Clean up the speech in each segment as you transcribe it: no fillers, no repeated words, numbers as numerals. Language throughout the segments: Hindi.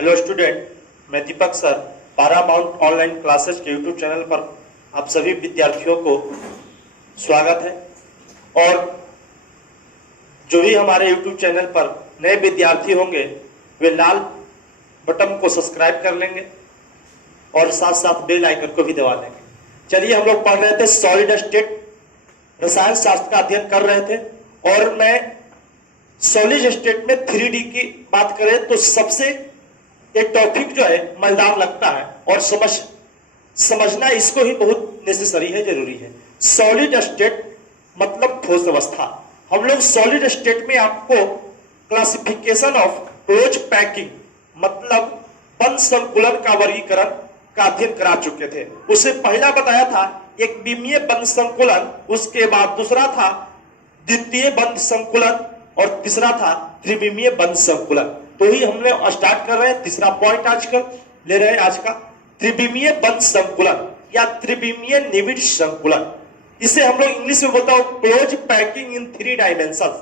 हेलो स्टूडेंट, मैं दीपक सर पारामाउंट ऑनलाइन क्लासेस के यूट्यूब चैनल पर आप सभी विद्यार्थियों को स्वागत है। और जो भी हमारे यूट्यूब चैनल पर नए विद्यार्थी होंगे वे लाल बटन को सब्सक्राइब कर लेंगे और साथ साथ बेल आइकन को भी दबा लेंगे। चलिए, हम लोग पढ़ रहे थे सॉलिड स्टेट रसायन शास्त्र का अध्ययन कर रहे थे और मैं सॉलिड स्टेट में 3D की बात करें तो सबसे एक टॉपिक जो है मजेदार लगता है और समझना इसको ही बहुत नेसेसरी है, जरूरी है। सॉलिड स्टेट मतलब ठोस अवस्था। हम लोग सॉलिड स्टेट में आपको क्लासिफिकेशन ऑफ क्लोज पैकिंग मतलब बंद संकुलन का वर्गीकरण का अध्ययन करा चुके थे। उससे पहला बताया था एक विमीय बंद संकुलन, उसके बाद दूसरा था द्वितीय बंद संकुलन और तीसरा था त्रिविमीय बंद संकुलन। तो ही हमने स्टार्ट कर रहे हैं, तीसरा पॉइंट आजकल ले रहे हैं आज का त्रिविमीय बंद संकुलन या त्रिविमीय निविड़ संकुलन। इसे हम लोग इंग्लिश में बोलता हूं close packing in 3 dimensions.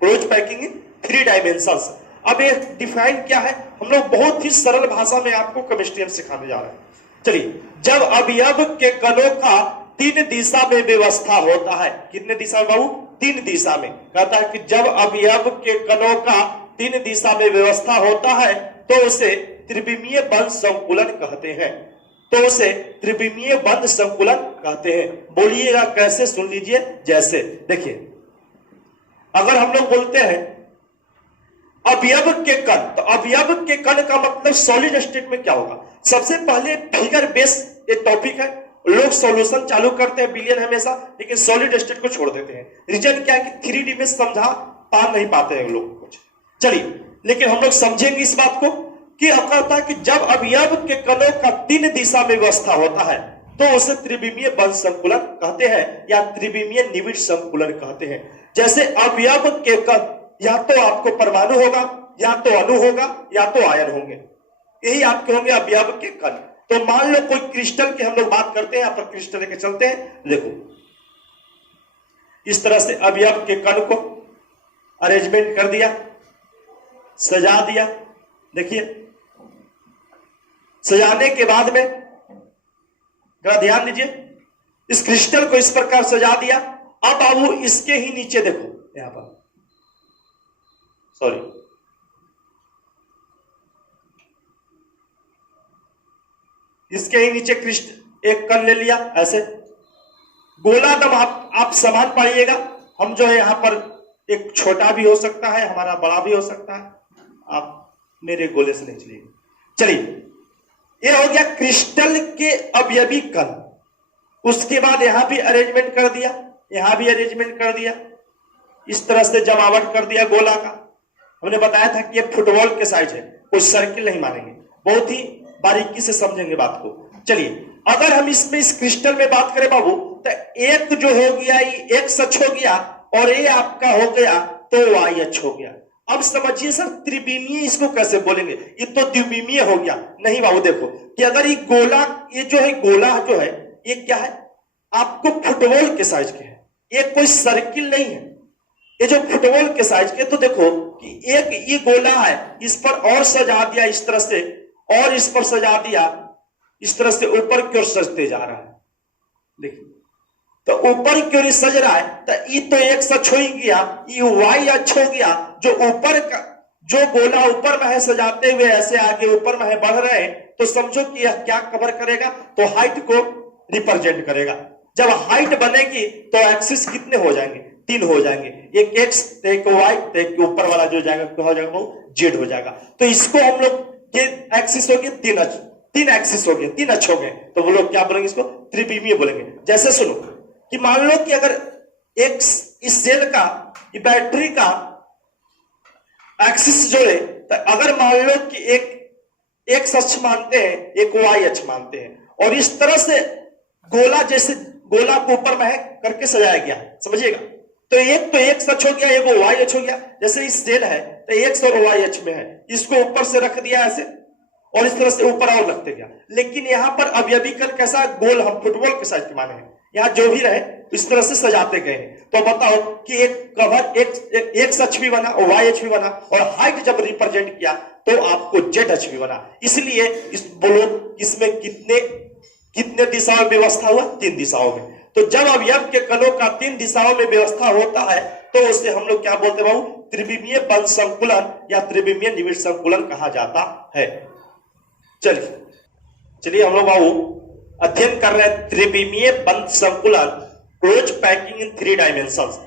Close packing in 3 dimensions. अब ये डिफाइन क्या है, हम लोग बहुत ही सरल भाषा में आपको केमिस्ट्री में सिखाने जा रहे हैं। चलिए, जब अवयव के कणों का 3 दिशा में व्यवस्था होता है, कितने दिशा में बाबू? 3 दिशा में। कहता है कि जब अवयव के कणों का 3 दिशा में व्यवस्था होता है तो उसे त्रिविमीय बंद संकुलन कहते हैं। तो उसे त्रिविमीय बंद संकुलन कहते हैं। बोलिएगा कैसे, सुन लीजिए। जैसे देखिए, अगर हम लोग बोलते हैं अवयव के कण, तो अवयव के कण का मतलब सॉलिड स्टेट में क्या होगा? सबसे पहले फिगर बेस एक टॉपिक है, लोग सॉल्यूशन चालू करते हैं बिलियन हमेशा, लेकिन सॉलिड स्टेट को छोड़ देते हैं। रीजन क्या है कि 3D में समझा पा नहीं पाते हैं लोग कुछ। चलिए, लेकिन हम लोग समझेंगे इस बात को कि कहता है कि जब अवयव के कणों का 3 दिशा में व्यवस्था होता है तो उसे त्रिविमीय बंद संकुलन कहते हैं या त्रिविमीय निविड़ संकुलन कहते हैं। जैसे अवयव के कण या तो आपको परमाणु होगा, या तो अणु होगा, या तो आयन होंगे, यही आपके होंगे अवयव के कण। तो मान लो कोई क्रिस्टल की हम लोग बात करते हैं, यहां पर क्रिस्टल लेके चलते हैं। देखो, इस तरह से अवयव के कण को अरेंजमेंट कर दिया, सजा दिया। देखिए, सजाने के बाद में जरा ध्यान दीजिए, इस क्रिस्टल को इस प्रकार सजा दिया। अब बाबू इसके ही नीचे देखो, यहां पर सॉरी, इसके ही नीचे क्रिस्टल एक कण ले लिया, ऐसे गोला। दम आप समान पाइएगा। हम जो है यहां पर एक छोटा भी हो सकता है, हमारा बड़ा भी हो सकता है, आप मेरे गोले से नहीं चलिए। चलिए, ये हो गया क्रिस्टल के अवयवी कण। उसके बाद यहां भी अरेंजमेंट कर दिया, यहां भी अरेंजमेंट कर दिया, इस तरह से जमावट कर दिया गोला का। हमने बताया था कि ये फुटबॉल के साइज है, कोई सर्किल नहीं मानेंगे, बहुत ही बारीकी से समझेंगे बात को। चलिए, अगर हम इसमें इस क्रिस्टल में बात करें बाबू, तो एक जो हो गया ये एक्स अक्ष हो गया और ये आपका हो गया तो वाई अक्ष हो गया। अब समझिए सर, त्रिविमीय इसको कैसे बोलेंगे? ये तो द्विविमीय हो गया। नहीं बाबू, देखो कि अगर ये गोला, ये जो है गोला जो है ये क्या है, आपको फुटबॉल के साइज के है, ये कोई सर्किल नहीं है, ये जो फुटबॉल के साइज के। तो देखो कि एक ये गोला है, इस पर और सजा दिया इस तरह से, और इस पर सजा दिया इस तरह से, ऊपर की ओर सजते जा रहा है। देखिए, तो ऊपर की ओर सज रहा है, तो ये तो एक सच हो ही गया, ये वाई अक्ष हो गया। जो ऊपर का जो गोला ऊपर में है सजाते हुए ऐसे आगे ऊपर में है बढ़ रहे हैं, तो समझो कि यह क्या कवर करेगा? तो हाइट को रिप्रेजेंट करेगा। जब हाइट बनेगी तो एक्सिस कितने हो जाएंगे? 3 हो जाएंगे, एक एक्स, एक वाई, तो एक ऊपर वाला जो जाएगा तो हो जाएगा वो जेड हो जाएगा। तो इसको हम लोग ये एक्सिस हो गए 3 अक्ष, 3 एक्सिस हो गए, 3 अक्ष हो गए, तो वो लोग क्या बोलेंगे? इसको त्रिविमीय बोलेंगे। जैसे सुनो कि मान लो कि अगर एक इस सेल का, ये बैटरी का एक्सिस जो है, तो अगर मान लो कि एक एक्स अक्ष मानते हैं, एक वाई अक्ष मानते हैं, और इस तरह से गोला, जैसे गोला को ऊपर में है करके सजाया गया, समझिएगा। तो एक अक्ष हो गया, एक वाई अक्ष हो गया। जैसे इस सेल है तो एक्स और वाई अक्ष में है, इसको ऊपर से रख दिया ऐसे, और इस तरह से ऊपर और रखते गया। लेकिन यहां पर अवयवी कण कैसा? गोल, हम फुटबॉल के साइज के माने हैं, यहाँ जो भी रहे इस तरह से सजाते गए हैं। तो बताओ कि एक कवर एक्स अक्ष भी बना और वाई अक्ष भी बना, और हाइट जब रिप्रेजेंट किया तो आपको जेड अक्ष भी बना। इसलिए इस बोलो इसमें कितने दिशाओं में व्यवस्था हुआ? 3 दिशाओं में। तो जब अवयव के कणों का 3 दिशाओं में व्यवस्था होता है तो उसे हम लोग क्या बोलते हैं बाबू? त्रिविमीय बंध संकुलन या त्रिविमीय निविड़ संकुलन कहा जाता है। चलिए हम लोग बाबू अध्ययन कर रहे हैं त्रिविमीय बंध संकुलन, क्लोज पैकिंग इन 3 डायमेंशंस।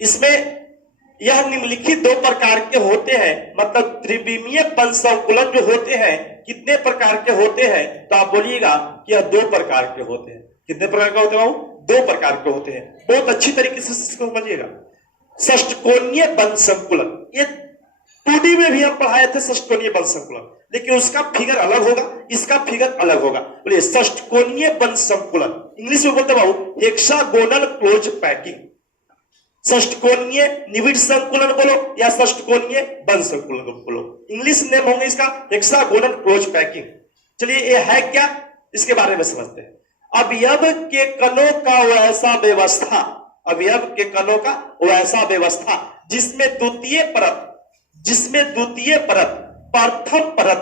इसमें यह निम्नलिखित 2 प्रकार के होते हैं। मतलब त्रिविमीय बंध संकुलन जो होते हैं कितने प्रकार के होते हैं? तो आप बोलिएगा कि यह 2 प्रकार के होते हैं। कितने प्रकार के होते हैं बाबू? 2 प्रकार के होते हैं। बहुत अच्छी तरीके से समझिएगा। षष्ठकोणीय बंध संकुलन, ये 2D में भी हम पढ़ाए थे षष्ठकोणीय बंध संकुलन, लेकिन उसका फिगर अलग होगा, इसका फिगर अलग होगा। बोलिए षष्ठकोणीय बंध संकुलन, इंग्लिश में बोलते बाबू हेक्सागोनल क्लोज पैकिंग। षष्ठकोणीय निविड़ संकुलन बोलो या षष्ठकोणीय बंध संकुलन बोलो, इंग्लिश नेम होंगे इसका हेक्सागोनल क्लोज पैकिंग। चलिए ये है क्या, इसके बारे में समझते हैं। अवयव के कणों का वैसा व्यवस्था, अवयव के कणों का वैसा व्यवस्था जिसमें द्वितीय परत प्रथम परत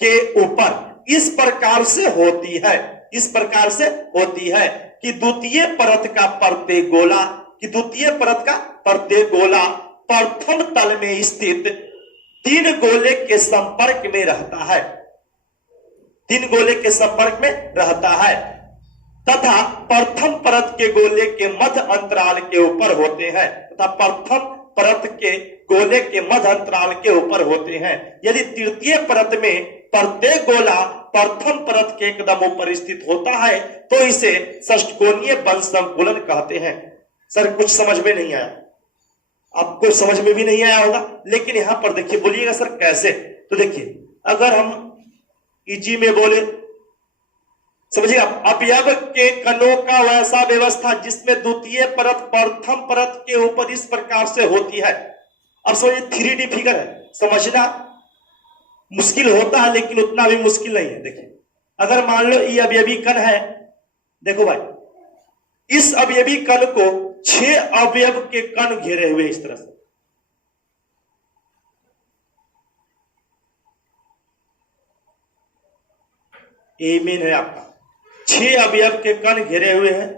के ऊपर इस प्रकार से होती है, इस प्रकार से होती है कि द्वितीय परत का प्रत्येक गोला, कि द्वितीय परत का प्रत्येक गोला प्रथम तल में स्थित 3 गोले के संपर्क में रहता है, 3 गोले के संपर्क में रहता है तथा प्रथम परत के गोले के मध्य अंतराल के ऊपर होते हैं, तथा प्रथम परत के गोले के मध्य अंतराल के ऊपर होते हैं। यदि तृतीय परत में प्रत्येक गोला प्रथम परत के एकदम ऊपर स्थित होता है तो इसे षष्ठकोणीय बंध संकुलन कहते हैं। सर कुछ समझ में नहीं आया, आपको समझ में भी नहीं आया होगा, लेकिन यहां पर देखिए, बोलिएगा सर कैसे? तो देखिए अगर हम इजी में बोले, समझिएगा, अवयव के कणों का वैसा व्यवस्था जिसमें द्वितीय परत प्रथम परत के ऊपर इस प्रकार से होती है। अब समझिए 3D फिगर है, समझना मुश्किल होता है लेकिन उतना भी मुश्किल नहीं है। देखिए अगर मान लो ये अवयवी कण है, देखो भाई इस अवयवी कण को 6 अवयव के कण घेरे हुए इस तरह से, ये मेन है आपका, 6 अवयव के कण घेरे हुए हैं।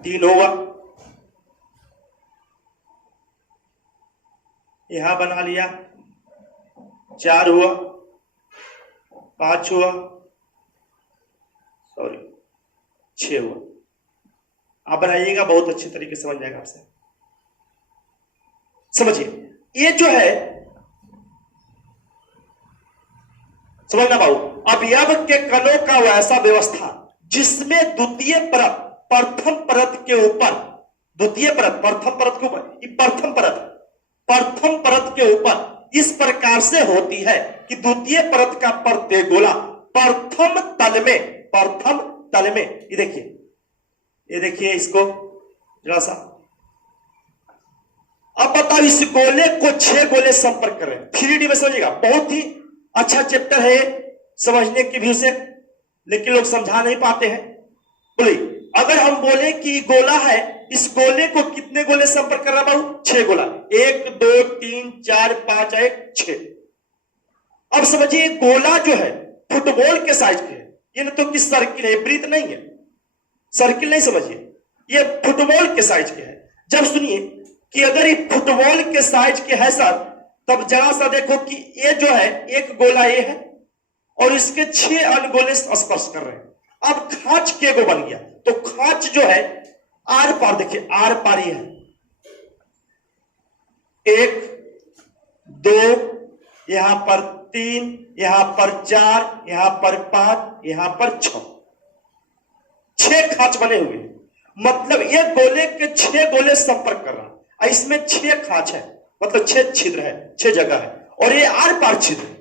तीन होगा, यहां बना लिया, 4 हुआ, 5 हुआ, 6 हुआ। आप बनाइएगा, बहुत अच्छे तरीके से समझ जाएगा आपसे। समझिए ये जो है, समझना बाबू, अवयव के कणों का वैसा व्यवस्था जिसमें द्वितीय परत प्रथम परत के ऊपर, द्वितीय परत प्रथम परत के ऊपर, प्रथम परत के ऊपर इस प्रकार से होती है कि द्वितीय परत का प्रत्येक गोला प्रथम तल में, ये देखिए इसको जरा सा। अब बताओ इस गोले को 6 गोले संपर्क कर रहे हैं। 3D में समझिएगा, बहुत ही अच्छा चैप्टर है समझने की व्यू से, लेकिन लोग समझा नहीं पाते हैं। बोलिए अगर हम बोले कि गोला है, इस गोले को कितने गोले संपर्क कर रहा बाबू? 6 गोला, 1 2 3 4 5 1 6। अब समझिए गोला जो है फुटबॉल के साइज के है, ये ना तो कि सर्किल है, वृत्त नहीं है, सर्किल नहीं, समझिए ये फुटबॉल के साइज के है। जब सुनिए कि अगर ये फुटबॉल के साइज के है सर, तब जरा सा देखो कि ये जो है एक गोला ये है और इसके 6 अन्य गोले स्पर्श कर रहे हैं। अब खांच के गो बन गया, तो खांच जो है आर पार, देखिए आर पार ये है, 1 2, यहां पर 3, यहां पर 4, यहां पर 5, यहां पर 6 खांच बने हुए। मतलब ये गोले के 6 गोले संपर्क कर रहा है, इसमें 6 खांच है, मतलब 6 छिद्र है, 6 जगह है, और ये आर पार छिद्र है।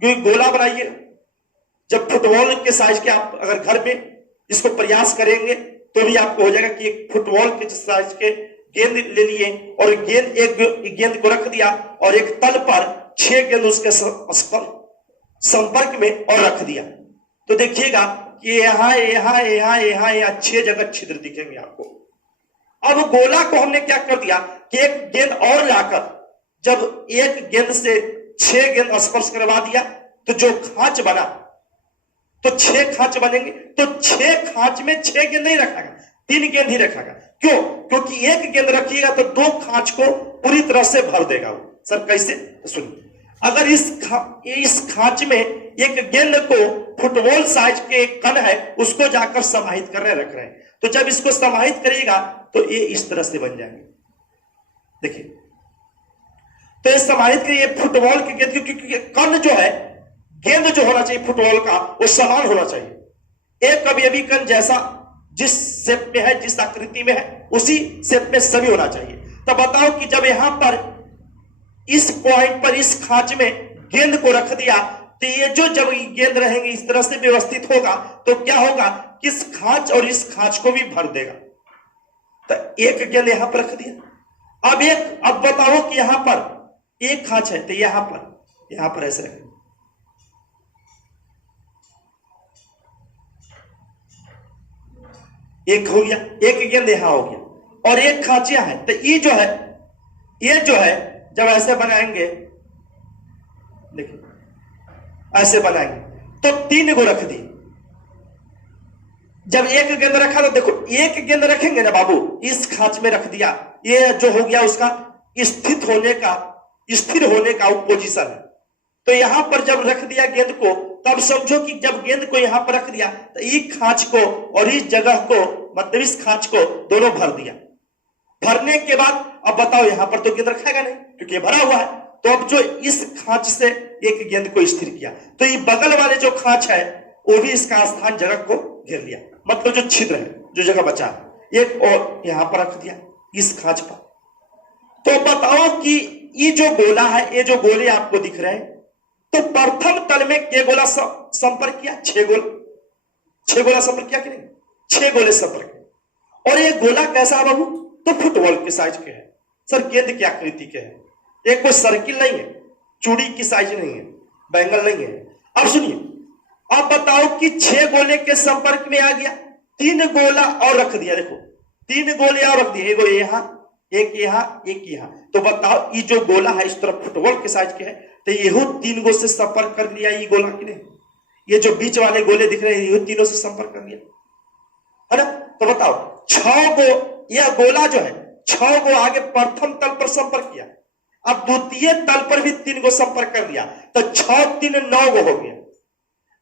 क्योंकि गोला बनाइए, जब फुटबॉल के साइज के आप अगर घर में इसको प्रयास करेंगे तो भी आपको हो जाएगा कि एक फुटबॉल के साइज के गेंद ले लिए और एक गेंद को रख दिया और एक तल पर 6 गेंद उसके संपर्क में और रख दिया तो देखिएगा कि यहां यहां यहां यहां यहां 6 जगह छिद्र दिखेंगे आपको। अब गोला को हमने क्या कर दिया कि एक गेंद और लाकर जब एक गेंद से 6 गेंद स्पर्श करवा दिया तो जो खांच बना तो 6 खांच बनेंगे। तो 6 खांच में 6 गेंद नहीं रखेगा, 3 गेंद ही रखेगा। क्यों? क्योंकि एक गेंद रखिएगा तो 2 खांच को पूरी तरह से भर देगा वो। सर कैसे? सुनिए, अगर इस खांच में एक गेंद को फुटबॉल साइज के कण है उसको जाकर समाहित कर रख रहे हैं, तो जब इसको समाहित करिएगा तो ये इस तरह से बन जाएंगे। देखिए, तो ये समाहित करिए फुटबॉल की गेंद, क्योंकि कण जो है, गेंद जो होना चाहिए फुटबॉल का वो समान होना चाहिए। एक अवयवी कण जैसा जिस शेप में है, जिस आकृति में है, उसी शेप में सभी होना चाहिए। तो बताओ कि जब यहां पर इस पॉइंट पर इस खांच में गेंद को रख दिया तो ये जो जब गेंद रहेंगे इस तरह से व्यवस्थित होगा तो क्या होगा कि इस खांच और इस खांच को भी भर देगा। तो एक गेंद यहां पर रख दिया। अब बताओ कि यहां पर एक खांच है तो यहां पर ऐसे रखेंगे, एक हो गया, एक गेंद यहां हो गया और एक खांचिया है। तो ये जो है जब ऐसे बनाएंगे, देखिए ऐसे बनाएंगे तो 3 को रख दी। जब एक गेंद रखा तो देखो, एक गेंद रखेंगे ना बाबू, इस खांच में रख दिया, ये जो हो गया उसका स्थिर होने का पोजीशन है। तो यहां पर जब रख दिया गेंद को, तब समझो कि जब गेंद को यहां पर रख दिया तो इस खांच को और इस जगह को, मतलब इस खांच को दोनों भर दिया। भरने के बाद अब बताओ यहां पर तो गेंद रखेगा नहीं क्योंकि ये भरा हुआ है। तो अब जो इस खांच से एक गेंद को स्थिर किया तो ये बगल वाले जो खांच है वो भी इसका स्थान जगह को घेर लिया, मतलब जो छिद्र है, जो जगह बचा एक और यहां पर रख दिया इस खांच पर। तो बताओ कि ये जो गोला है, ये जो गोले आपको दिख रहे हैं, तो प्रथम तल में ये गोला संपर्क किया, 6 गोला संपर्क किया कि नहीं? 6 गोले संपर्क। और ये गोला कैसा है बाबू? तो फुटबॉल के साइज के है। सर गेंद की आकृति के है, एक कोई सर्किल नहीं है, चूड़ी की साइज नहीं है, बैंगल नहीं है। अब सुनिए, अब बताओ कि 6 गोले के संपर्क में आ गया, 3 गोला और रख दिया। देखो 3 गोले और रख दिए, एक यहां, एक यहां, एक यहां। तो बताओ ये जो गोला है इस तरफ फुटबॉल के साइज के है, तो ये 3 गो से संपर्क कर लिया ये गोला कि नहीं? ये जो बीच वाले गोले दिख रहे हैं ये 3 से संपर्क कर लिया है ना? तो बताओ 6 गो यह गोला जो है 6 गो आगे प्रथम तल पर संपर्क किया, अब द्वितीय तल पर भी 3 गो संपर्क कर दिया, तो 6 3 9 गो हो गया।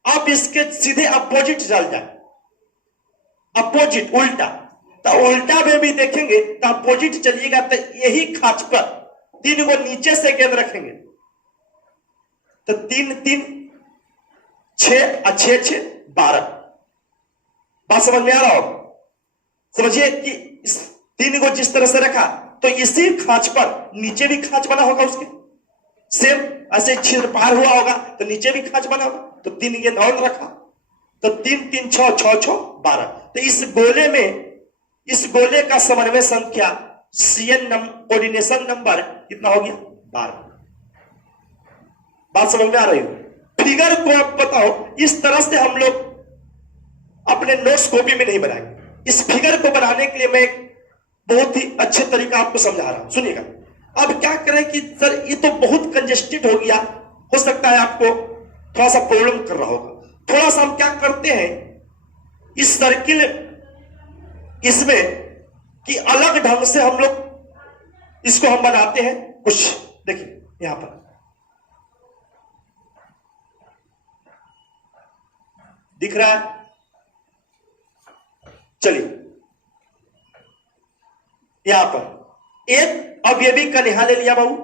अब इसके सीधे अपोजिट चल जाए, अपोजिट उल्टा, तो उल्टा में भी देखेंगे तो अपोजिट चलिएगा तो यही खांच पर 3 गो नीचे से गेंद रखेंगे तो 3 3 6 6 6 12। बात समझ में आ रहा हो? समझिए कि 3 को जिस तरह से रखा तो इसी खांच पर नीचे भी खांच बना होगा, उसके सेम ऐसे छिद्र पार हुआ होगा तो नीचे भी खांच बना होगा। तो 3 गेंद और रखा तो 3 3 6 6 6 12। तो इस गोले का समन्वय संख्या कोऑर्डिनेशन नंबर कितना हो गया? 12। बात समझ में आ रही हो? फिगर को आप बताओ, इस तरह से हम लोग अपने नोट्स कॉपी में नहीं बनाएंगे। इस फिगर को बनाने के लिए मैं एक बहुत ही अच्छे तरीका आपको समझा रहा हूं, सुनिएगा। अब क्या करें कि सर ये तो बहुत कंजेस्टेड हो गया, हो सकता है आपको थोड़ा सा प्रॉब्लम कर रहा होगा। थोड़ा सा हम क्या करते हैं, इस सर्किल इसमें कि अलग ढंग से हम लोग इसको हम बनाते हैं कुछ। देखिए यहां पर दिख रहा है, चलिए यहां पर एक अवयवी कण यहां ले लिया बाबू,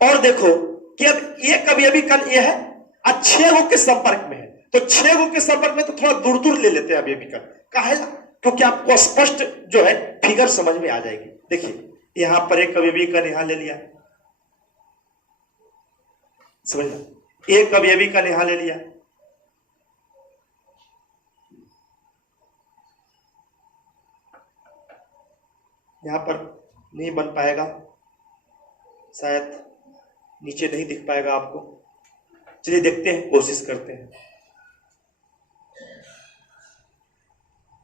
और देखो कि अब एक अवयवी कण यह है और 6 गो के संपर्क में है, तो 6 गो के संपर्क में तो थोड़ा दूर दूर ले लेते हैं अवयवी कण, काहे? क्योंकि आपको स्पष्ट जो है फिगर समझ में आ जाएगी। देखिए यहां पर एक अवयवी कण यहां ले लिया, समझना, एक अवयवी कण यहां ले लिया, यहां पर नहीं बन पाएगा, शायद नीचे नहीं दिख पाएगा आपको, चलिए देखते हैं, कोशिश करते हैं।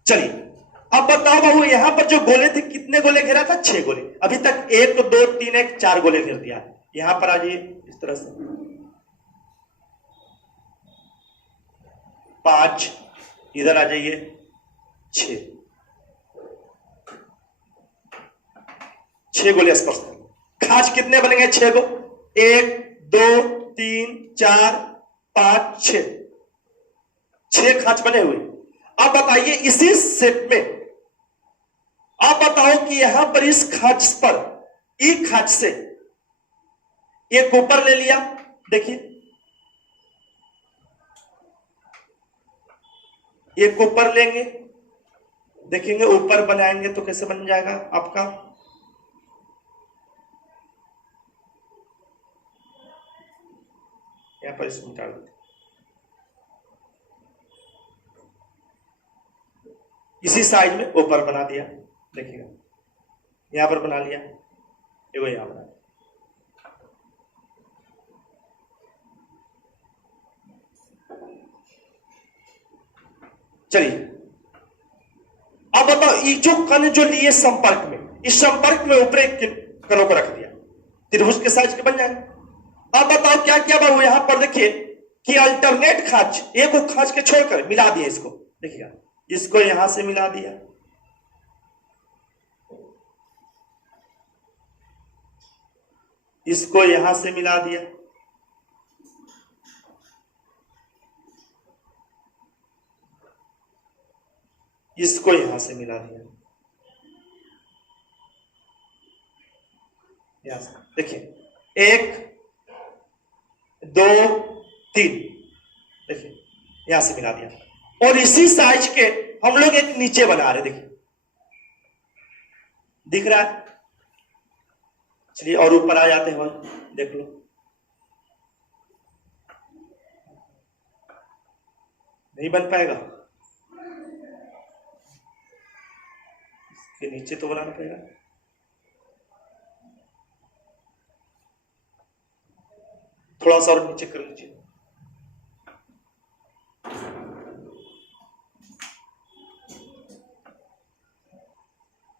चलिए अब बताओ बाबू, यहां पर जो गोले थे कितने गोले घेरा था? 6 गोले। अभी तक 1 2 3 1 4 गोले घेर दिया। यहां पर आ जाइए इस तरह से, 5, इधर आ जाइए 6 गोले स्पर्श कर। खांच कितने बनेंगे? 6 गो। 1 2 3 4 5 6 खांच बने हुए। अब बताइए इसी शेप में, आप बताओ कि यहां पर इस खांच पर, एक खांच से एक ऊपर ले लिया, देखिए एक ऊपर लेंगे, देखेंगे ऊपर बनाएंगे तो कैसे बन जाएगा आपका? यहां पर इसमें डाल देते, इसी साइज में ऊपर बना दिया, देखिएगा यहां पर बना लिया, देखो यहां बना। चलिए अब बताओ, ये जो कण जो लिए संपर्क में, इस संपर्क में ऊपर एक कणों को रख दिया, त्रिभुज के साइज के बन जाएंगे। अब बताओ क्या किया बाबू, यहां पर देखिए कि अल्टरनेट खांच, एक खांच के छोड़कर मिला दिया इसको, देखिएगा इसको यहां से मिला दिया, इसको यहां से मिला दिया, इसको यहां से मिला दिया, यहां से देखिए 1 2 3, देखिए यहां से मिला दिया। और इसी साइज के हम लोग एक नीचे बना रहे, देखिए दिख रहा है। चलिए और ऊपर आ जाते हैं हम, देख लो नहीं बन पाएगा, इसके नीचे तो बनाना पड़ेगा। थोड़ा सा और नीचे कर लीजिए,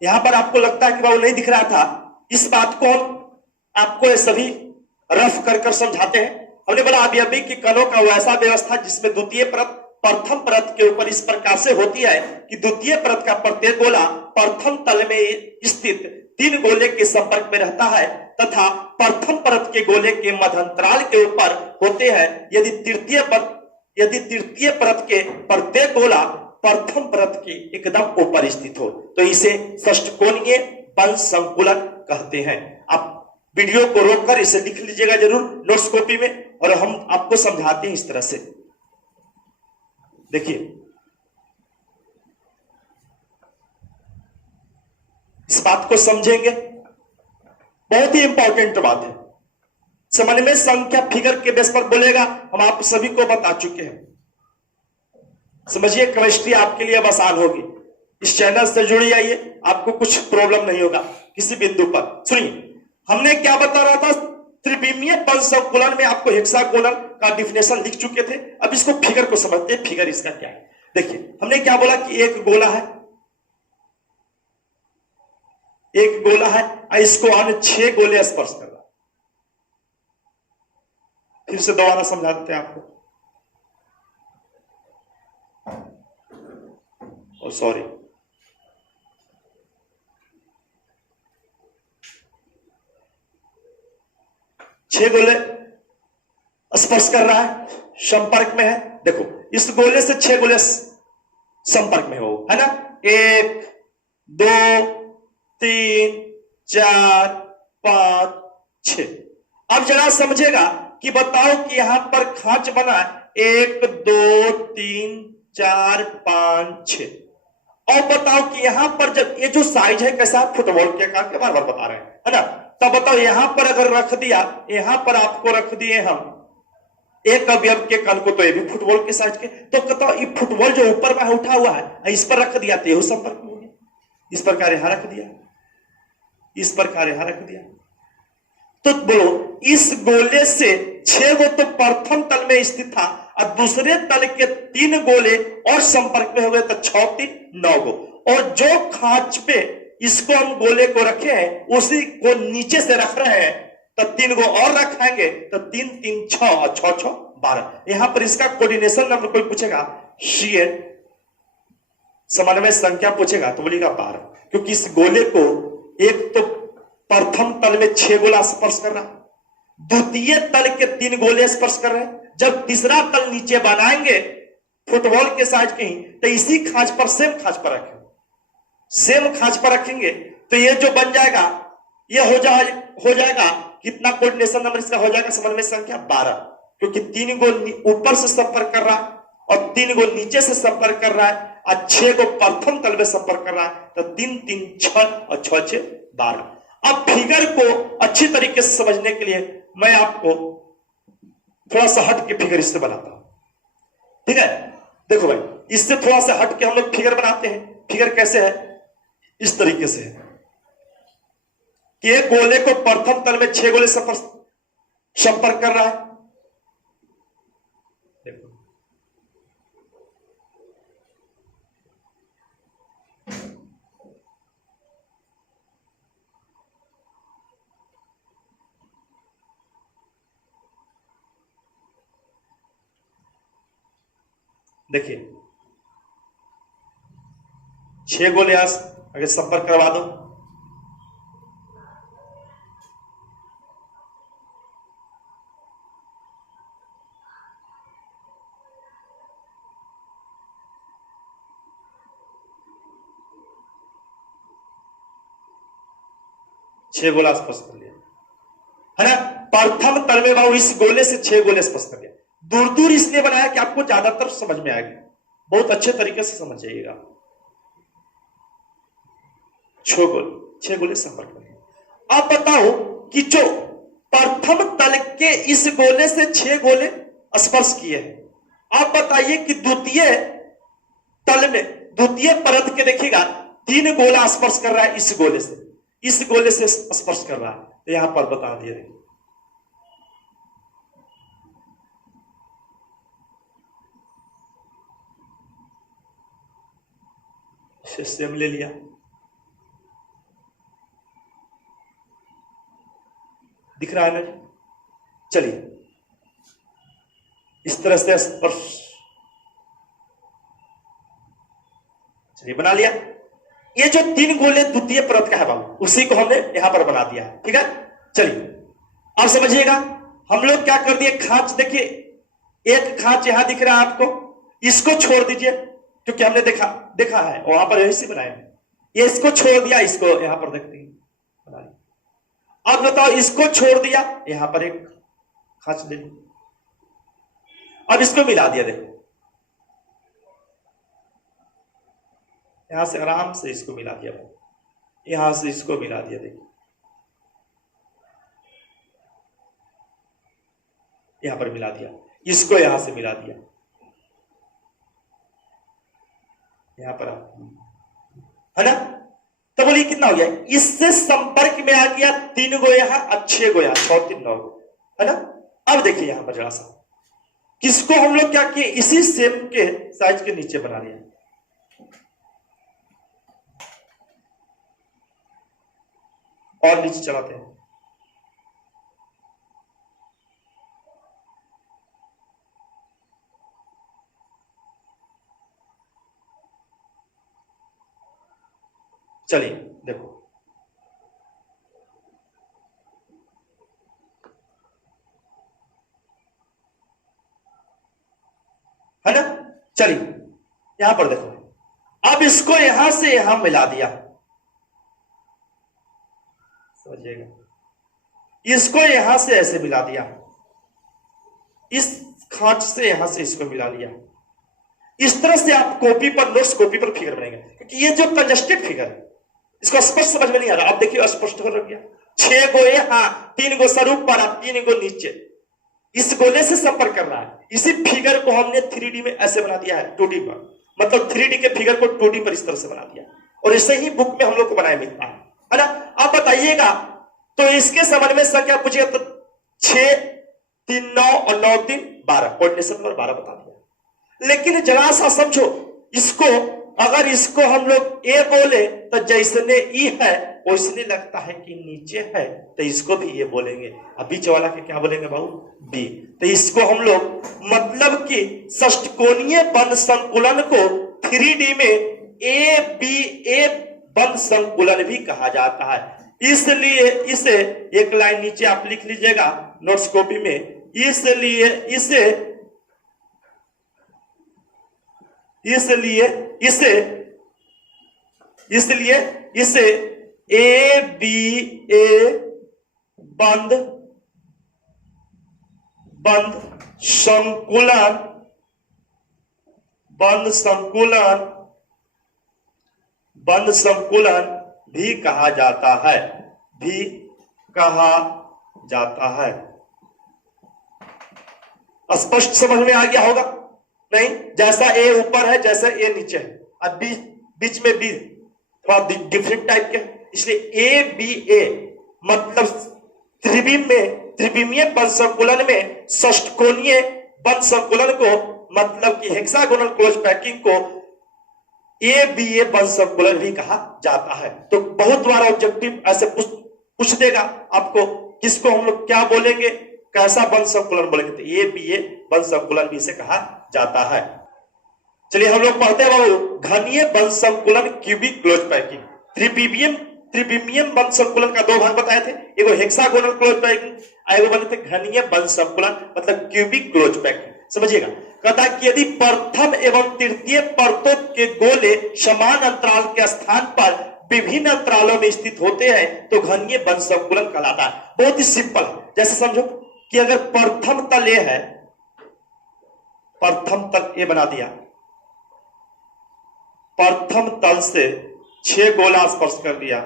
यहां पर आपको लगता है कि वो नहीं दिख रहा था, इस बात को आपको सभी रफ कर समझाते हैं। हमने बोला अभी कि कणों का वैसा व्यवस्था जिसमें द्वितीय परत प्रथम परत के ऊपर इस प्रकार से होती है कि द्वितीय परत का प्रत्येक गोला प्रथम तल में स्थित 3 गोले के संपर्क में रहता है तथा प्रथम परत के गोले के मध्यंतराल के ऊपर होते हैं। यदि तृतीय परत के प्रत्येक गोला प्रथम परत के एकदम ऊपर स्थित हो तो इसे षष्ठकोणीय वंश संकुलन कहते हैं। आप वीडियो को रोककर इसे लिख लीजिएगा जरूर नोट्स कॉपी में, और हम आपको समझाते हैं इस तरह से। देखिए इस बात को समझेंगे, बहुत ही इंपॉर्टेंट बात है। समझ में संख्या फिगर के बेस पर बोलेगा, हम आप सभी को बता चुके हैं। समझिए केमिस्ट्री आपके लिए अब आसान होगी। इस चैनल से जुड़ जाइए, आपको कुछ प्रॉब्लम नहीं होगा किसी बिंदु पर। सुनिए हमने क्या बता रहा था, त्रिविमीय वंश संकुलन में आपको हेक्सागोनल का डिफिनेशन लिख चुके थे। अब इसको फिगर को समझते हैं, फिगर इसका क्या है। देखिए हमने क्या बोला कि एक गोला है, एक गोला है, इसको अन्य 6 गोले स्पर्श कर रहा। फिर से दोबारा समझा देते हैं आपको, सॉरी 6 गोले स्पर्श कर रहा है, संपर्क में है। देखो इस गोले से 6 गोले संपर्क में हो, है ना, 1 2 3 4 5 6। अब जरा समझेगा कि बताओ कि यहां पर खांच बना 1 2 3 4 5 6। और बताओ कि यहां पर जब ये जो साइज है कैसा, फुटबॉल के आकार के, बार बार बता रहे हैं, है ना। तब बताओ यहां पर अगर रख दिया, यहां पर आपको रख दिए हम एक अवयव के कण को, तो ये भी फुटबॉल के साइज के, तो बताओ ये फुटबॉल जो ऊपर में उठा हुआ है इस पर रख दिया तो ये संपर्क में हो गया। इस प्रकार यहां रख दिया, इस प्रकार यहां रख दिया, तो बोलो इस गोले से 6 गो तो प्रथम तल में स्थित था और दूसरे तल के 3 गोले और संपर्क में हो गए, तो 6 3 9 गो। और जो खांच पे इसको हम गोले को रखे हैं उसी को नीचे से रख रहे हैं, तो 3 गो और रखेंगे, तो 3 3 6 और 6 6 12। यहां पर इसका कोऑर्डिनेशन नंबर कोई पूछेगा, CN समन्वय संख्या पूछेगा तो बोलेगा 12, क्योंकि इस गोले को एक तो प्रथम तल में 6 गोला स्पर्श कर रहा है, द्वितीय तल के 3 गोले स्पर्श कर रहे हैं। जब तीसरा तल नीचे बनाएंगे फुटबॉल के साइज की, तो इसी खांच पर सेम खांच पर रखेंगे, सेम खांच पर रखेंगे, तो ये जो बन जाएगा ये हो जाएगा कितना कोऑर्डिनेशन नंबर इसका हो जाएगा, समन्वय संख्या 12, क्योंकि 3 गो ऊपर से संपर्क कर रहा है और 3 गो नीचे से संपर्क कर रहा है और 6 गो प्रथम तल में संपर्क कर रहा है, तो 3 3 6 और 6 6 12। अब फिगर को अच्छी तरीके से समझने के लिए मैं आपको थोड़ा सा हट के फिगर इससे बनाता हूं, ठीक है। देखो भाई, इससे थोड़ा सा हट के हम लोग फिगर बनाते हैं। फिगर कैसे है, इस तरीके से है कि एक गोले को प्रथम तल में 6 गोले संपर्क कर रहा है। देखो देखिए 6 गोले अगर संपर्क करवा दो, छह गोला स्पर्श कर लिया, है ना। प्रथम तल में बाबू इस गोले से 6 गोले स्पर्श कर लिया। दूर दूर इसलिए बनाया कि आपको ज्यादातर समझ में आएगी, बहुत अच्छे तरीके से समझ जाइएगा। 6 गोले संपर्क कर लिया। अब बताओ कि जो प्रथम तल के इस गोले से 6 गोले स्पर्श किए हैं, आप बताइए कि द्वितीय तल में द्वितीय परत के देखिएगा 3 गोला स्पर्श कर रहा है, इस गोले से स्पर्श कर रहा है, तो यहां पर बता दिए देखिए सेम ले लिया, दिख रहा है ना। चलिए इस तरह से स्पर्श, चलिए बना लिया। ये जो 3 गोले द्वितीय परत का है बाबू, उसी को हमने यहां पर बना दिया है, ठीक है। चलिए अब समझिएगा, हम लोग क्या कर दिए, खांच देखिए, एक खांच यहां दिख रहा है आपको, इसको छोड़ दीजिए क्योंकि हमने देखा है वहां पर ऐसे बनाया है, ये इसको छोड़ दिया, इसको यहां पर देखते हैं बना लिया। अब बताओ इसको छोड़ दिया, यहां पर एक खांच दे दी, अब इसको मिला दिया, देखो यहां से आराम से इसको मिला दिया, यहां से इसको मिला दिया, देखिए यहां पर मिला दिया, इसको यहां से मिला दिया, यहां पर है ना। तो बोलिए कितना हो गया, इससे संपर्क में आ गया 3 गो यहां, 6 गो यहां, 6 3 9 गो, है ना। अब देखिए यहां पर जरा सा, किसको हम लोग क्या किए, इसी सेम के साइज के नीचे बना लिया, और नीचे चलाते हैं, चलिए देखो है ना। चलिए यहां पर देखो, अब इसको यहां से यहां मिला दिया, समझिएगा, इसको यहां से ऐसे मिला दिया, इस खांच से यहां से इसको मिला लिया। इस तरह से आप कॉपी पर, नोट्स कॉपी पर फिगर बनाएंगे, क्योंकि ये जो कंजस्टेड फिगर है इसको स्पष्ट समझ में नहीं आ रहा। अब देखिए स्पष्ट हो गया, 6 गो यहां, 3 गो सर ऊपर, 3 गो नीचे, इस गोले से संपर्क कर रहा है। इसी फिगर को हमने 3D में ऐसे बना दिया है, 2D पर, मतलब 3D के फिगर को 2D पर इस तरह से बना दिया, और इसे ही बुक में हम लोग को बनाया मिलता है ना। आप बताइएगा, तो इसके समन्वय संख्या पूछिएगा तो 6 3 9 और 9 3 12, कोऑर्डिनेशन नंबर 12 बता दिया। लेकिन जरा सा समझो इसको, अगर इसको हम लोग ए बोले तो जैसने ई है वैसने लगता है कि नीचे है, तो इसको भी ये बोलेंगे। अब बीच वाला के क्या बोलेंगे बाबू? बी। तो इसको हम लोग मतलब कि षष्टकोणीय बंध संकुलन को 3D में ए बी ए बंध संकुलन भी कहा जाता है। इसलिए इसे एक लाइन नीचे आप लिख लीजिएगा नोट्स कॉपी में, इसलिए इसे ए बी ए बंध संकुलन भी कहा जाता है। स्पष्ट समझ में आ गया होगा? नहीं, जैसा ए ऊपर है जैसा ए नीचे है, अब बीच में बी थोड़ा डिफरेंट टाइप के, इसलिए ए बी ए मतलब त्रिविमीय बंध संकुलन में षष्टकोणीय बंध संकुलन को मतलब कि हेक्सागोनल क्लोज पैकिंग को ए बी ए बंध संकुलन भी कहा जाता है। तो बहुत बार ऑब्जेक्टिव ऐसे पूछ देगा आपको, किसको हम लोग क्या बोलेंगे, कैसा बंध संकुलन बोलेंगे, तो ए बी ए बंध संकुलन भी इसे कहा जाता है। चलिए हम लोग पढ़ते हैं बाबू, घनीय बंध संकुलन क्यूबिक क्लोज पैकिंग। त्रिविमीयम बंध संकुलन का 2 भाग बताए थे, एगो हेक्सागोनल क्लोज पैकिंग, एगो बनते थे घनीय बंध संकुलन मतलब क्यूबिक क्लोज पैकिंग। समझिएगा, कहता है कि यदि प्रथम एवं तृतीय परतों के गोले समान अंतराल के स्थान पर विभिन्न अंतरालों में स्थित होते हैं तो घनीय बंध संकुलन कहलाता है। बहुत ही सिंपल, जैसे समझो कि अगर प्रथम तल ए है, प्रथम तल ए बना दिया, प्रथम तल से 6 गोला स्पर्श कर दिया,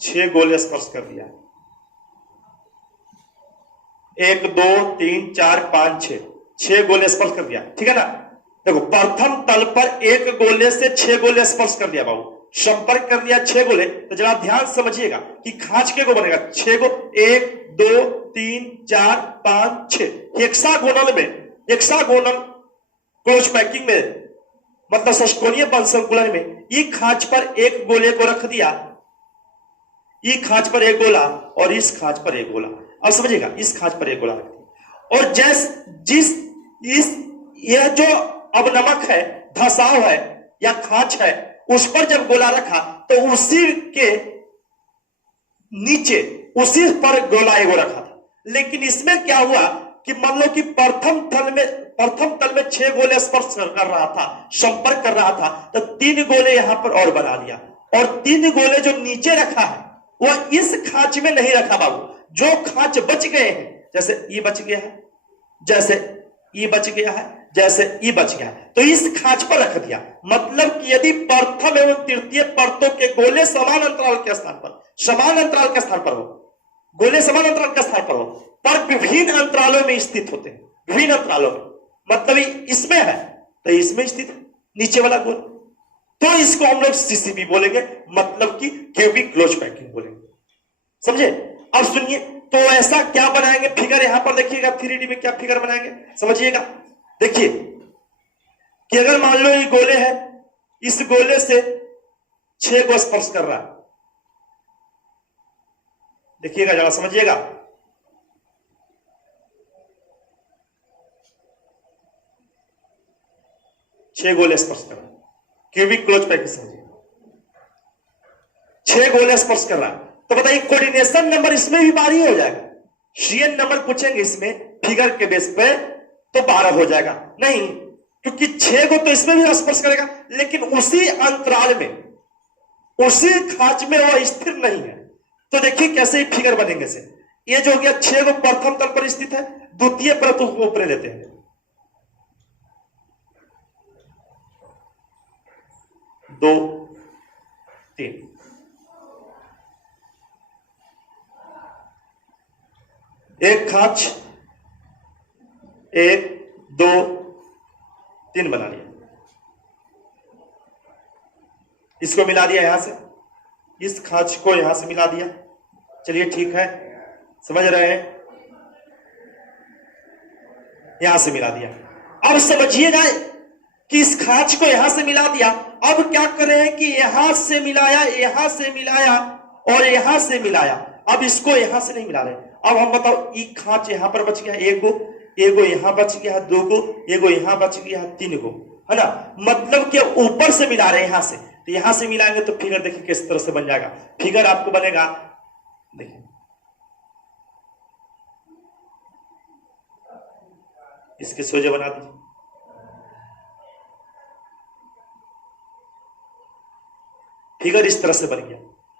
6 गोले स्पर्श कर दिया, 1 2 3 4 5 6 गोले स्पर्श कर दिया, ठीक है ना। देखो प्रथम तल पर 1 गोले से 6 गोले स्पर्श कर दिया बाबू, संपर्क कर दिया 6 गोले, तो जरा ध्यान समझिएगा कि खांच के को बनेगा 6 गो, 1 2 3 4 5 6। हेक्सागोनल क्लोज पैकिंग में मतलब षष्टकोणीय बंध संकुलन में ई खांच पर 1 गोले को रख दिया, ई खांच पर 1 गोला और इस खांच पर 1 गोला। अब समझिएगा, इस खांच पर 1 गोला रख दिया और यह जो अब नमक है, धसाव है या खांच है, उस पर जब गोला रखा तो उसी के नीचे उसी पर गोला एगो रखा था। लेकिन इसमें क्या हुआ कि मान लो कि प्रथम तल में 6 गोले स्पर्श कर रहा था, संपर्क कर रहा था, तो 3 गोले यहां पर और बना लिया और 3 गोले जो नीचे रखा है वह इस खांच में नहीं रखा बाबू। जो खांच बच गए हैं, जैसे ई बच गया है, जैसे ई बच गया है, जैसे ई बच गया है, तो इस खांच पर रख दिया। मतलब कि यदि प्रथम एवं तृतीय परतों के गोले समान अंतराल के स्थान पर हो, गोले समान अंतराल के स्थान पर हो, पर विभिन्न अंतरालों में स्थित होते हैं, विभिन्न अंतरालों में, मतलब इसमें है तो इसमें स्थित है नीचे वाला गोल, तो इसको हम लोग सीसीबी बोलेंगे, मतलब कि क्यूबिक क्लोज पैकिंग बोलेंगे। समझे? अब सुनिए, तो ऐसा क्या बनाएंगे फिगर, यहां पर देखिएगा 3D में क्या फिगर बनाएंगे, समझिएगा। देखिए कि अगर मान लो ये गोले है, इस गोले से 6 को स्पर्श कर रहा है, देखिएगा जरा समझिएगा, छह गोले स्पर्श कर रहा है, क्यूबिक क्लोज पैकिंग समझिए, 6 गोले स्पर्श कर रहा है, तो बताइए कोऑर्डिनेशन नंबर इसमें भी 12 ही हो जाएगा। सीएन नंबर पूछेंगे इसमें फिगर के बेस पे तो 12 हो जाएगा, नहीं, क्योंकि 6 को तो इसमें भी स्पर्श करेगा, लेकिन उसी अंतराल में, उसी खांच में वह स्थिर नहीं है। तो देखिए कैसे फिगर बनेंगे से, ये जो हो गया 6 को प्रथम तल पर स्थित है, द्वितीय परत को ऊपर लेते हैं, 2 3, एक खांच 1 2 3 बना लिया, इसको मिला दिया यहां से, इस खांच को यहां से मिला दिया, चलिए ठीक है, समझ रहे हैं? यहां से मिला दिया। अब समझिएगा कि इस खांच को यहां से मिला दिया। अब क्या करें कि यहां से मिलाया, यहां से मिलाया और यहां से मिलाया। अब इसको यहां से नहीं मिला रहे। अब हम बताओ, ये खांच यहां पर बच गया, एगो यहां बच गया, 2 गो, एगो यहां बच गया, 3 गो, है ना। मतलब कि ऊपर से मिला रहे हैं यहां से, तो यहां से मिलाएंगे तो फिगर देखिए किस तरह से बन जाएगा। फिगर आपको बनेगा, देखिए इसके सोजे बना दीजिए। फिगर इस तरह से बन गया।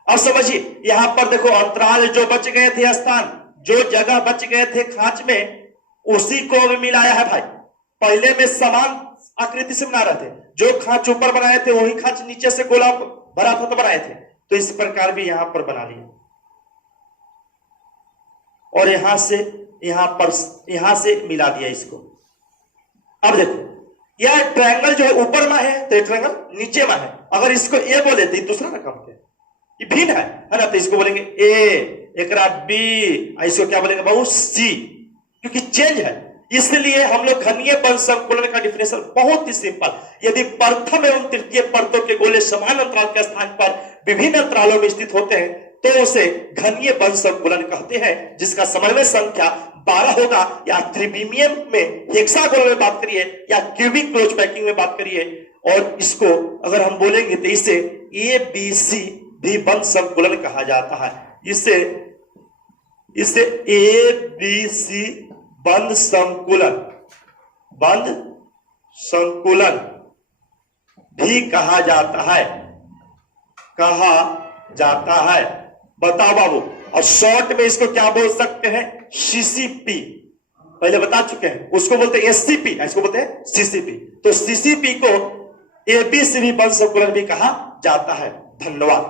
अब समझिए, यहां पर देखो अंतराल जो बच गए थे, स्थान जो जगह बच गए थे खांच में, उसी को भी मिलाया है भाई। पहले में समान आकृति से बना रहे थे, जो खांच ऊपर बनाए थे वही खांच नीचे से गोला भरा था तो बनाए थे, तो इस प्रकार भी यहां पर बना लिया। और यहां से मिला दिया इसको। अब देखो, यह ट्रायंगल जो है ऊपर में है तो ट्रायंगल नीचे में है। अगर इसको ए बोले तो दूसरा ना काम है, ये भिन्न है ना। तो इसको बोलेंगे ए, एकरा बी, इसको क्या बोलेंगे बाबू सी, क्योंकि चेंज है। इसलिए हम लोग घनीय बल संकुलन का डिफिनेशन बहुत ही सिंपल। यदि प्रथम एवं तृतीय परतों के गोले समान अंतराल के स्थान पर विभिन्न अंतरालों में स्थित होते हैं तो उसे घनीय बल संकुलन कहते हैं, जिसका समन्वय संख्या 12 होगा। या त्रिविमीय में हेक्सागोनल में बात करिए या क्यूबिक क्लोज पैकिंग में बात करिए। और इसको अगर हम बोलेंगे तो इसे ए बी सी भी बंद संकुलन कहा जाता है। इसे ए बी सी बंद संकुलन भी कहा जाता है। बताओ बाबू, और शॉर्ट में इसको क्या बोल सकते हैं? सीसीपी, पहले बता चुके हैं। उसको बोलते हैं एससीपी, इसको बोलते हैं सीसीपी। तो सीसीपी को एबीसीबी बंद संकुलन भी कहा जाता है। धन्यवाद।